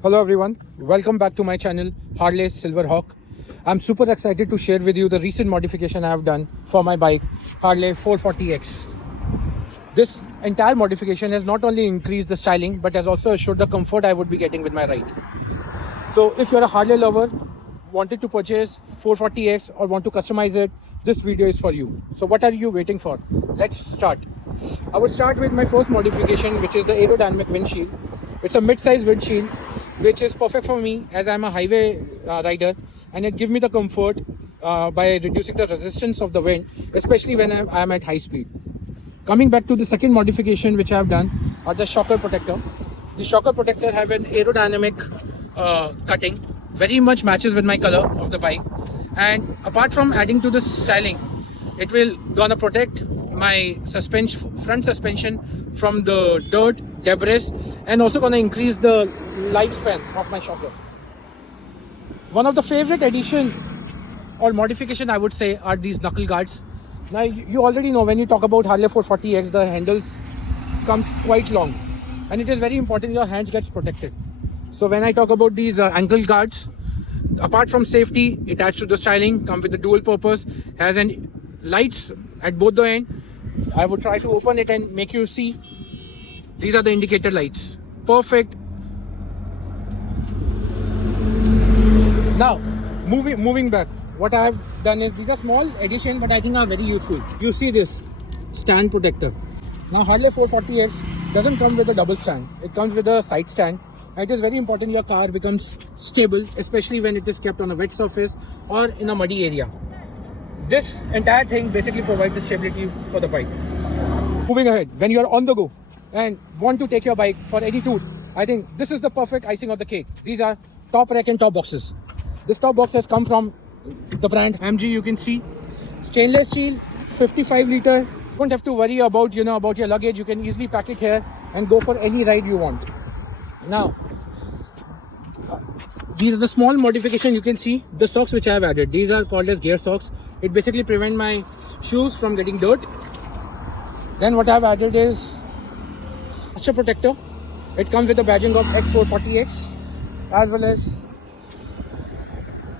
Hello everyone, welcome back to my channel Harley Silverhawk. I'm super excited to share with you the recent modification I have done for my bike Harley 440X. This entire modification has not only increased the styling but has also assured the comfort I would be getting with my ride. So if you're a Harley lover, wanted to purchase 440X or want to customize it, this video is for you. So what are you waiting for? Let's start. I would start with my first modification, which is the aerodynamic windshield. It's a mid-size windshield which is perfect for me as I'm a highway rider, and it gives me the comfort by reducing the resistance of the wind, especially when I'm at high speed. Coming back to the second modification which I have done are the shocker protector. The shocker protector have an aerodynamic cutting, very much matches with my color of the bike, and apart from adding to the styling, it will gonna protect my front suspension from the dirt, debris, and also gonna increase the lifespan of my shocker. One of the favorite addition or modification I would say are these knuckle guards. Now you already know when you talk about Harley 440X, the handles comes quite long, and it is very important your hands gets protected. So when I talk about these ankle guards, apart from safety, it adds to the styling, come with the dual purpose, has an lights at both the end. I would try to open it and make you see. These are the indicator lights. Perfect. Now, moving back, what I have done is, these are small addition but I think are very useful. You see this stand protector. Now Harley 440X doesn't come with a double stand. It comes with a side stand. It is very important your car becomes stable, especially when it is kept on a wet surface or in a muddy area. This entire thing basically provides the stability for the bike. Moving ahead, when you are on the go and want to take your bike for any tour, I think this is the perfect icing of the cake. These are top rack and top boxes. This top box has come from the brand MG. You can see stainless steel, 55 liter. Don't have to worry about about your luggage. You can easily pack it here and go for any ride you want. Now these are the small modification. You can see the socks which I have added. These are called as gear socks. It basically prevent my shoes from getting dirt. Then what I have added is posture protector. It comes with the badging of X440X, as well as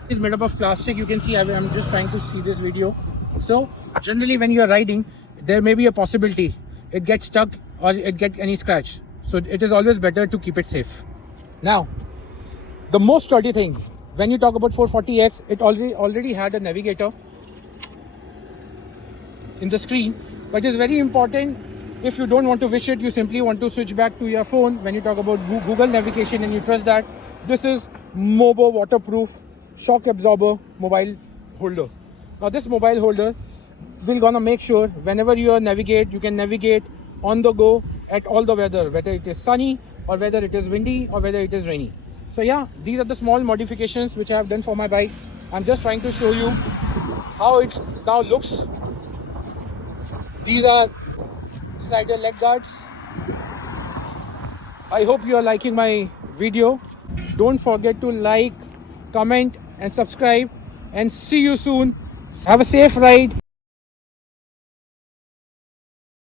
is made up of plastic. You can see I'm just trying to see this video. So generally when you are riding, there may be a possibility it gets stuck or it get any scratch. So it is always better to keep it safe. Now, the most sturdy thing when you talk about 440X, it already had a navigator in the screen, but it's very important. If you don't want to wish it, you simply want to switch back to your phone. When you talk about Google navigation and you trust that, this is Mobo waterproof shock absorber mobile holder. Now this mobile holder will gonna make sure whenever you navigate, you can navigate on the go at all the weather, whether it is sunny or whether it is windy or whether it is rainy. So yeah, these are the small modifications which I have done for my bike. I'm just trying to show you how it now looks. These are slider leg guards. I hope you are liking my video. Don't forget to like, comment and subscribe, and see you soon. Have a safe ride.